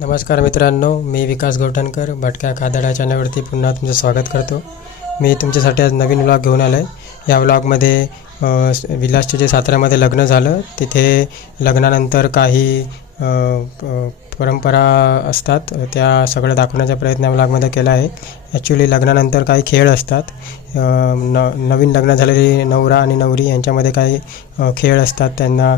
नमस्कार मित्रांनो मी विकास गौटणकर भटक्या खादडा चॅनलवरती पुन्हा तुमचं स्वागत करतो. मी तुमच्यासाठी आज नवीन व्लॉग घेऊन आलो आहे या व्लॉगमध्ये विलासचे जे साताऱ्यामध्ये लग्न झालं तिथे लग्नानंतर काही परंपरा असतात त्या सगळं दाखवण्याचा प्रयत्न ब्लॉगमध्ये केला आहे. ॲक्च्युली लग्नानंतर काही खेळ असतात. न नवीन लग्न झालेली नवरा आणि नवरी यांच्यामध्ये काही खेळ असतात. त्यांना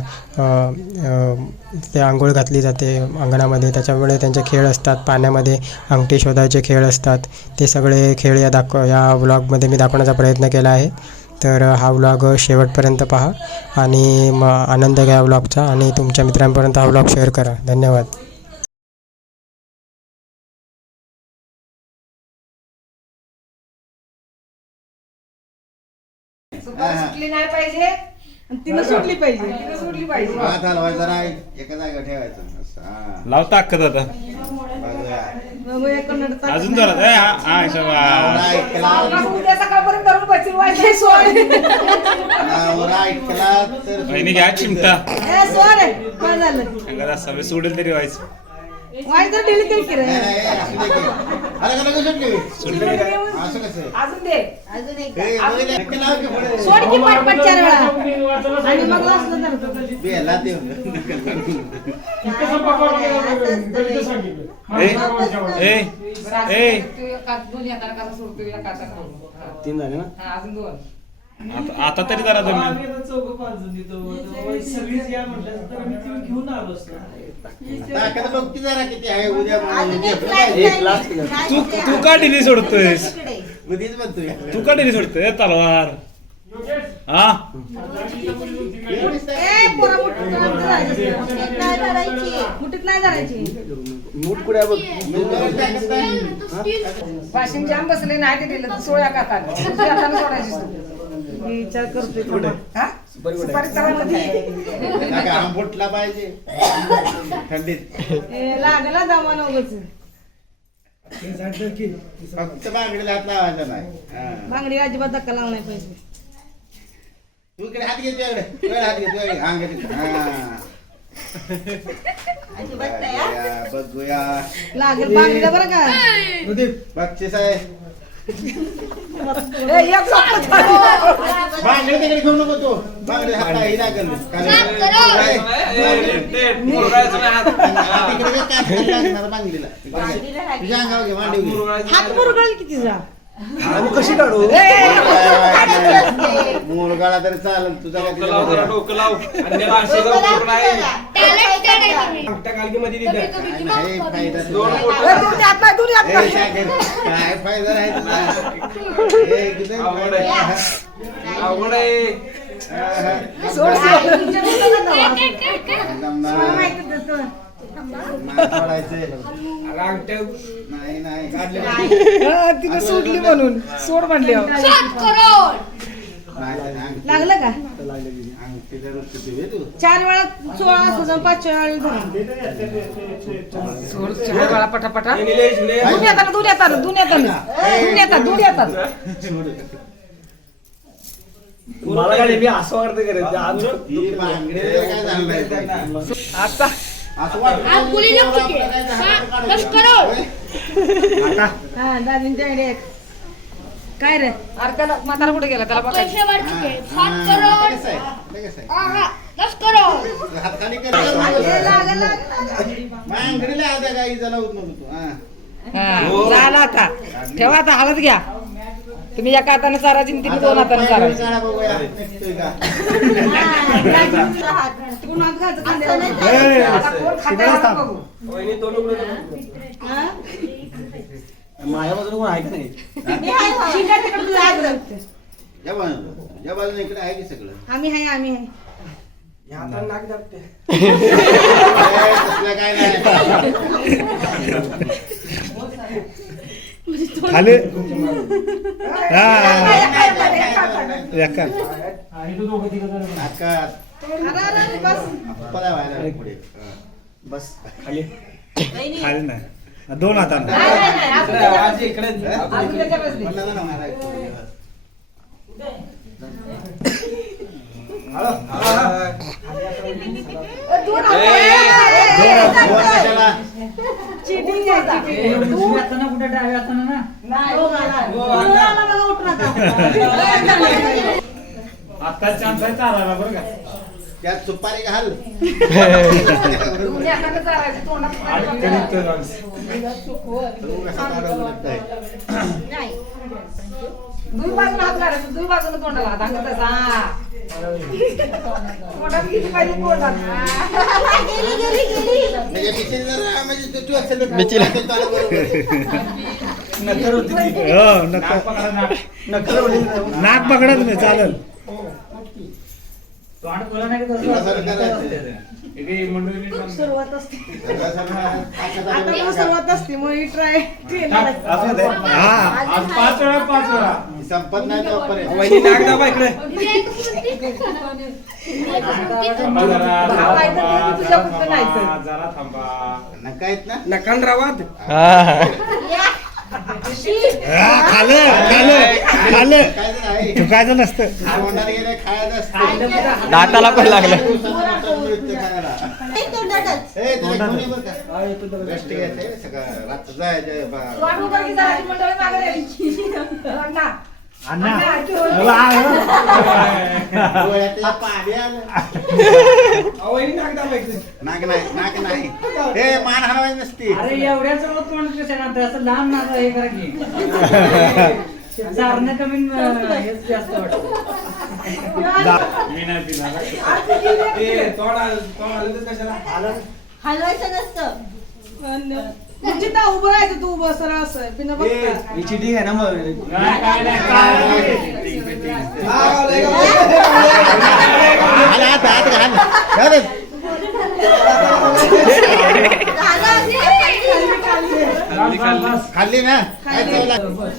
ते आंघोळ घातली जाते अंगणामध्ये. त्याच्यामुळे त्यांचे खेळ असतात. पाण्यामध्ये अंगठी शोधायचे खेळ असतात. ते सगळे खेळ या दाखव या व्लॉगमध्ये मी दाखवण्याचा प्रयत्न केला आहे. तर हा व्लॉग शेवटपर्यंत पहा आणि म आनंद घ्या व्लॉगचा आणि तुमच्या मित्रांपर्यंत हा व्लॉग शेअर करा. धन्यवाद. सुटली नाही पाहिजे. आणि तिनं सुटली पाहिजे. तिने सुटली पाहिजे. हात हलवायचा नाही एका जागा ठेवायचं असं, हा. लाव ताकद आता. अजून ए, हा हा. नवरा ऐकला. उद्या सकाळपर्यंत धरून बसतील वाजले सोड. नवरा ऐकला तर बहिणी घ्या चिमटा. सोड. काय झालं. सवय सोडेल तरी व्हायचं. तर डेली केली की रे नाही, नाही, असू दे की. अरे का नको सुटली? असं कसं अजून दे हे, वगैरे नक्की लाव की पुढे. सोड की पाट चार वेळा आणि मग असलं तर बेला ते. ए ए ए तू एका- दोन एकाला कसा सोडतो एका हाताला. तीन झाले ना हा, अजून दोन आता आता तरी जरा आता चौघं पाच जण. सगळीच या म्हटलं तर मी ती घेऊन आलो असतो. जरा किती आहे. उद्या. तू तू का डिली सोडतोयस? उद्याच म्हणतोय. तू का डिली सोडतोय तलवार. हा? एवढीच ए पोरा मुठीत नाही धरायची. जाम बसले नाही ते दिलं तर सोळ्या का हाताने दुसऱ्या हाताने सोडायची तू. मी विचार करतोय थांबा. हा? सुपारी पाहिजे. थंडीत. ए, लागला फक्त बांगडीला हात लावायचा नाही. हा. बांगडी अजिबात धक्का लावला नाही पाहिजे. तू इकडे हात घे तुझ्याकडे. तुझ्याकडे हात घे तुझ्याकडे. हा. हा. बघूया, बघूया. लागेल बांगडीला बरं का? बक्षीस आहे. बांगडे तिकडे घेऊ नको तू. बांगडे हात. काही लागल बांगडीला? तुझ्या अंगावर घे मांडीव घे हात मुरगळ किती जा मुलगाला तरी चालेल तुझा काय तिला नाही, नाही. शाकीर, काय फायदा आहे तुझा? ए, फायदा आहे? हा. नाही, नाही, अंगठी- लागलं का अंगठीला रुपये देऊ हे तू. चार वेळा सोळा असं पाचव्या वेळा धरून. सोड चार वेळा पटापटा. दोन्ही हाताने दोन्ही हाताने दोन्ही हाताने दोन्ही हातात दोन्ही हातात मला काय नाही, मी असं वाटतं करायचं ही. आता हा, बस. करो. हा. काय रे? अरे त्याला म्हातारा कुठे गेला? त्याला पैसे चुके सात करोड कर. काही होत नव्हतं. हा. हा, झाला आता. ठेवा आता हळद घ्या. तुम्ही एका हाताने आणि तिने दोन हाताने हा? माझ्या बाजूला कोण आहे का नाही. या बाजूला. या बाजूला इकडे आहे की सगळं आम्ही आहे आम्ही आहे काय नाही खाली? एका नाकात. अरे, अरे, बस. पळा व्हायला पुढे. बस खाली खाली नाही. दोन हाताने. नाही, नाही, नाही, अजून त्याच्या- आज इकडे आता. आता चान्स आहे चालायला बरं का? त्यात सुपारी घाल तोंडात दुई बाजूला हात घालायचं दुई बाजूला तोंडाला हात. तोंडात किती पाहिजे तोंडात गेली गेली गेली हो नका नकर होती नाक पकडा तुम्ही चालेल तुला जरा करायचं. सुरुवात असते. आता मग सुरुवात असते मग ही ट्राय असू दे. हा. आज पाच वेळा पाच वेळा. संपत नाही तोपर्यंत वहिनी नाक दाबा इकडे. थांबा जरा थांबा, तुझ्या जरा पुढचं. थांबा, जरा थांबा. नका आहेत ना. नकान रावात हा, खालं खालं खालं. चुकायचं नसतं. दाताला पण लागलं. जायचं अण्णा. ते पाणी आलं. नाक नाही नाक नाही हे मान हलवायची नसती अरे एवढ्याच तोंड कशाला असं लहान माझं हे करा की चारणं कमी हेच जास्त वाटतं मी नाही पिणार ए तोंड आलं तोंड आलं तर कशाला हलवायचं नसतं त्या उभं राहायचं तू उभं सरळ असं बिना बघता ही चिटिंग आहे ना मग काय नाही काय नाही. लय गं. हात हात हात घाल घाल. खाली, खाली. खाल्ली ना काय चव जरा होय.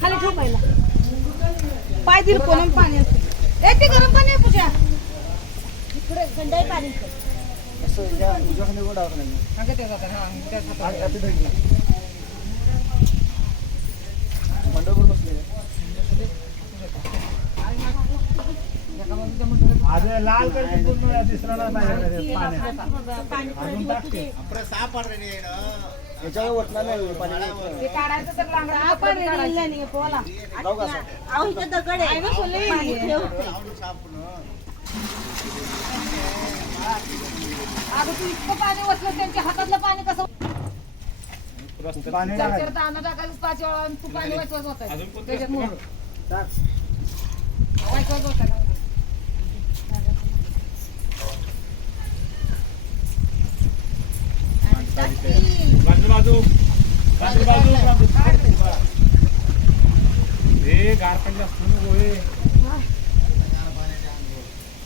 खाली ठेव पहिला. पाय दिल कोलम पाणी असते ए ते गरम पाणी आहे पूजा इकडे थंड पाणी अगं ते लाल कलर पूर्ण नाही पाण्यात. याच्यावर नाही पाणी ते. अगं इतकं पाणी वचलं त्यांच्या हातातलं पाणी कसं पाणी टाकायचं. टाकायचं पाच वेळा आणि तू पाणी वाचवत होता. त्याच्यात वाचवत होता बाजू बाजू बाजू बाजू बाजू हे गार पाणी असतो ना गोळे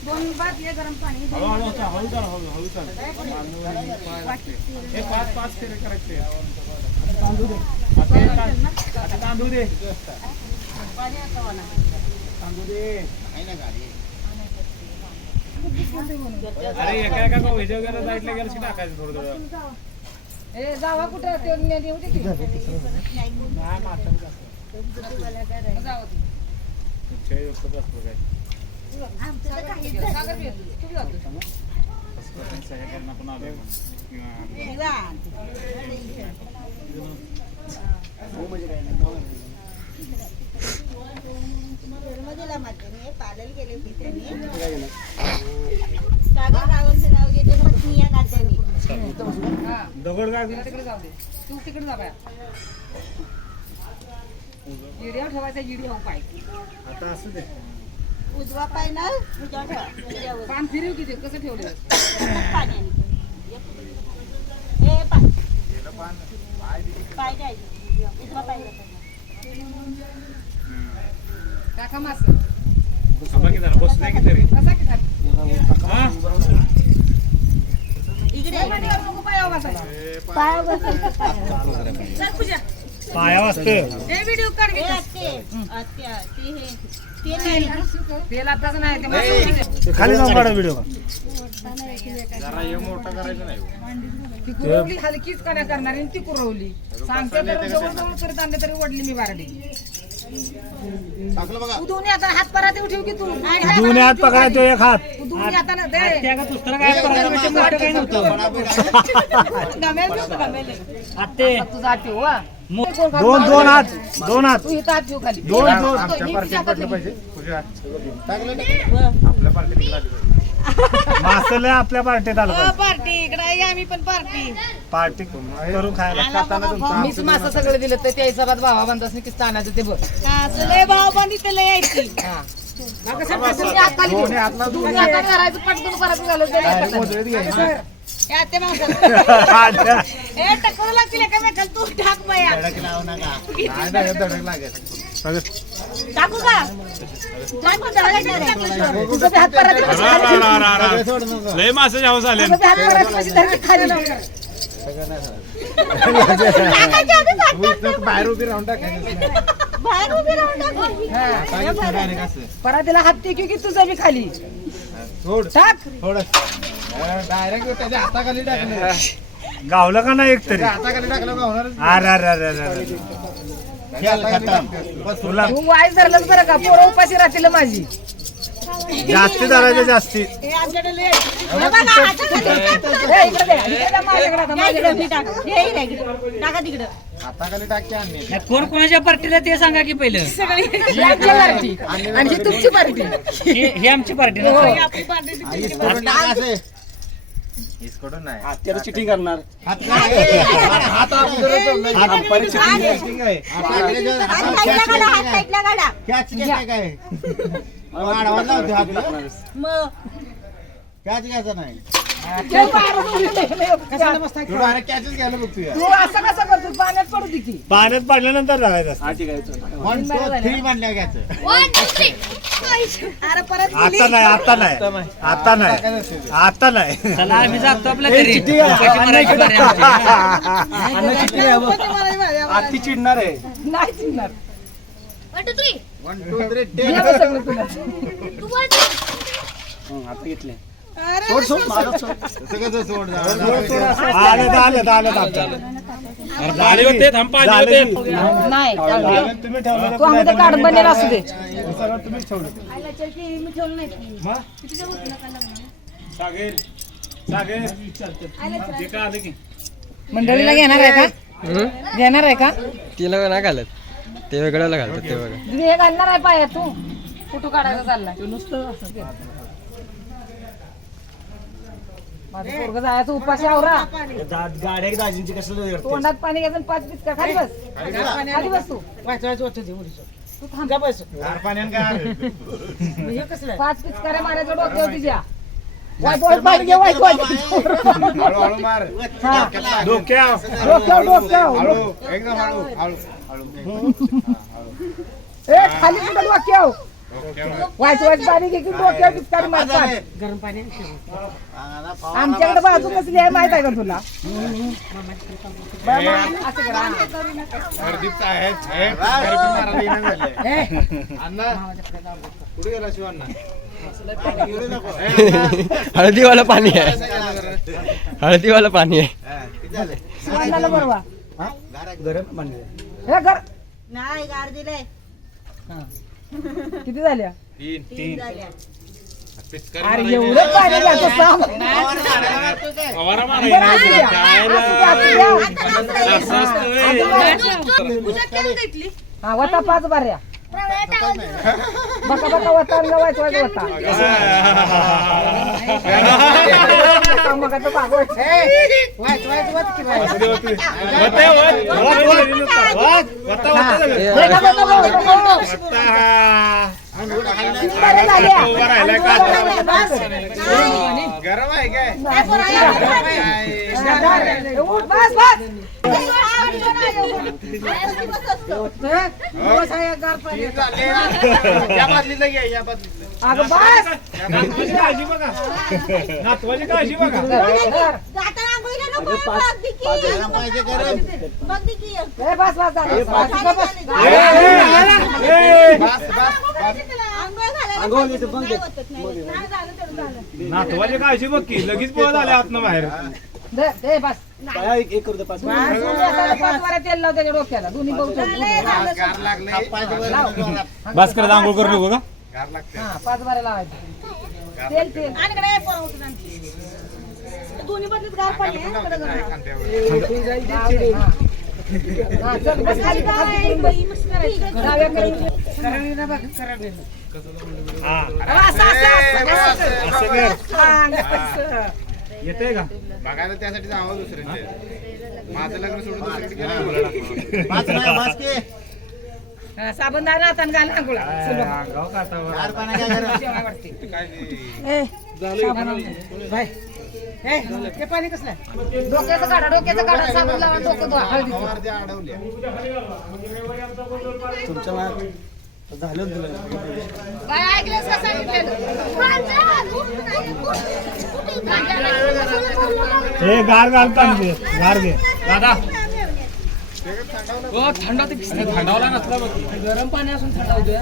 दोन बाटल्या गरम पाणी हळू चाल, हळू हळू हळू चाल. हे पाच पाच फेरे करायचे तांदूळ दे आता तांदूळ दे तांदूळ दे अरे एका एका गाव ह्याच्या वगैरे साईडला गेलं की टाकायचं थोडं थोडं ए जावा कुठं ते की. नाही जास्त. जावं ते. काय सागर बी येतो. तू बी जातो. सह्याद्रीला पण आलोय म्हणून. दिला माझ्याने पालल गेले तिथे सागर रावणचं नाव घेते पत्नी या नात्याने. दगड काय तिला तिकडे जाऊ दे तू तिकडे जा बाया इडिया ठेवायचा इडिया पाय आता असू दे उजवा पाय ना उजवा ठेवा. उजव्यावर. पान फिरव किती कसं ठेवलं पाण्याने. हे पाय पाय काय उजवा पाय घ्यायचा. टाका मास. बसले की तरी. कसा की खाली? हा? इकडे. मांडीवर नको पायावर बसायला. पायावर चल पूजा. पाया वाजतं ए, व्हिडिओ काढ हे आत्या ते हे. नाही ते खाली जाऊन काढा व्हिडिओ ती कुरवली हलकीच कण्या करणार आणि ती कुरवली सांगते तर जवळ जवळ करत आणले तरी ओढली मी बारडी तू दोन्ही आता हात देऊ ठेव की तू दोन्ही हात पकडायचो एक हात तू दोन्ही दे गमेल नव्हतं, गमेल. आता तुझा हात दोन दोन हात दोन हात. तू इथं हात ठेव खाली. दोन आपल्या पार्टीत लागलं मासले आपल्या पार्टीत आलं पाहिजे. पार्टी. इकडे आम्ही पण पार्टी. पार्टी करू खायला. खाताना तुमचं मीच मासं सगळं दिलं तर त्या हिशोबात भावा बांधास किस्त आणायचं ते बघ. लय भाव यायची हा. हात खाली ठेव. दोन्ही हाताने करायचं पटकन करायचं झालं लय पटकन. लागतील तू टाक टाकू का. लय मासे. बाहेर उभी राहून बाहेर उभी टाक. परातीला हात टेकी की तुझं बी खाली. टाक. थोडं डायरेक्ट त्याच्या हाताखाली टाकलं. गावलं का नाही एक तरी? हाताखाली टाकलं अरे अरे अरे अरे अरे. खेळ खतम. बस तुला तू वाईस धरलंच बरं का? पोरं उपाशी राहतील माझी. जास्ती धरायचे जास्ती. हे हे. ए, इकडे दे, इकडे दे माझ्याकडे आता, माझ्याकडे. टाक. हे तिकडं. हाताखाली कोण कोणाच्या पार्टीला ते सांगा की पहिलं. ही आमची पार्टी. आणि ही तुमची पार्टी. हे हे आमची पार्टी ना आपली पार्टी आई सोडून टाका असं. इसकडून नाही हत्याला चिटिंग करणार हात काय? हात अंपायरी cheating आहे. आहे. काय? Catch घ्यायचा काय? लावतो हात. मग Catch घ्यायचा नाही. ते असं कसं करतो पाण्यात पडू दे की पाण्यात पडल्यानंतर असतं. म्हणल्या घ्यायचं. अरे परत आता नाही आता नाही आता नाही आता नाही चला आम्ही जातो आपल्या घरी उपाशी मारायची बारी आमची. आत्ती चिडणार आहे नाही चिडणार One, two, three. One two three मी आता सगळं तुला तू one, two. आता घेतले सोड सोड माझं सोड. आले आले पाणी होते थांब पाणी होते. नाही. तुम्ही ठेवलं तू आम्ही काढ बनेल असू दे. सगळं तुम्हीच ठेवलं. चल की मी? ठेवलं नाही की. सागेल सागेल. जे काय आलं की? मंडळीला घेणार आहे का? घेणार आहे का? तिला नाही घालत? ते वेगळ्याला घालतात ते बघा तुम्ही हे घालणार आहे पाया तू. कुठं काढायचा चाललाय? नुसतं माझं पोरग जायचं उपाशी आवरा. गाड्या दाजींची कसं तोंडात पाणी घ्यायचं आणि पाच पिचका खाली बस. खाली बस. तू. तू थांब. गार पाण्यानं काय पाच पिचकाऱ्या मारायचं डोक्यावर तिच्या वाईट वाईट पाणी घे वाईट वाईट हळूहळू मार. हा. डोक्या डोक्यावर डोक्यावर. हळू एकदम हळू हळू हळू. ए खाली कुठं डोक्यावर? वाईट वाईट पाणी घे की डोक्यावर पिचकारी मार पाच. अंगाला पाव- आमच्याकडे बाजू कसली आहे माहीत आहे का तुला? शिवांना हळदीवाला पाणी आहे. हळदीवाला पाणी आहे. बरोबर गरम पाणी हे नाही गार दिलंय. किती झाल्या? तीन. अरे. एवढं पाणी सहा फवारा हा वता पाच बाऱ्या बका बका वता आणि वाईट वाईट वता मग आता भागवायचं. वाईट वाईट वत की बाई. होते, होते. होते, होते. होते, होते. होते, होते. हे का बघा, बघा, बघा. होता हा. तीन बाऱ्या या घ्या या नातवाची काळजी बघा नातवाची काळजी बघा बघ की. नातवाची काळजी बघ की लगेच पळत आले आतनं बाहेर दे दे बस. बाया, एक एक करू दे पाच बस, दोन्ही हाताला पाच वाऱ्या तेल लाव त्याच्या डोक्याला. दोन्ही बघू गार लागले. बस करत आंघोळ करू नको का? गार लागते. हा पाच वाऱ्या लावायचे. तेल तेल. आणि कडे पोरं उठून आणते. दोन्ही गार पडले. हं, इकडं जरा. हा, चल, बस खाली, खाली करून बस. बाई, मस्त करायचं. डाव्याकडे कराडीला बघ, कराडीला. हा, असं, असं, असं, असं. असं कर हा, असं. येतंय का? बघायला त्यासाठी जावं दुसऱ्यांचे माझं लग्न सोडून पाच नाही पाच के हा, साबण दार हातानं घाल काय हे पाणी कसलं आहे? डोक्याचं काढा डोक्याचं काढा. साबण लावा डोकं धुवा. तुमच्या झालं ना तुला? काय ऐकलंस का सांगितलेलं? हे गार घालता गार घे. दादा. थंडावला नसला बघ. गरम पाणी असून थंडावतोय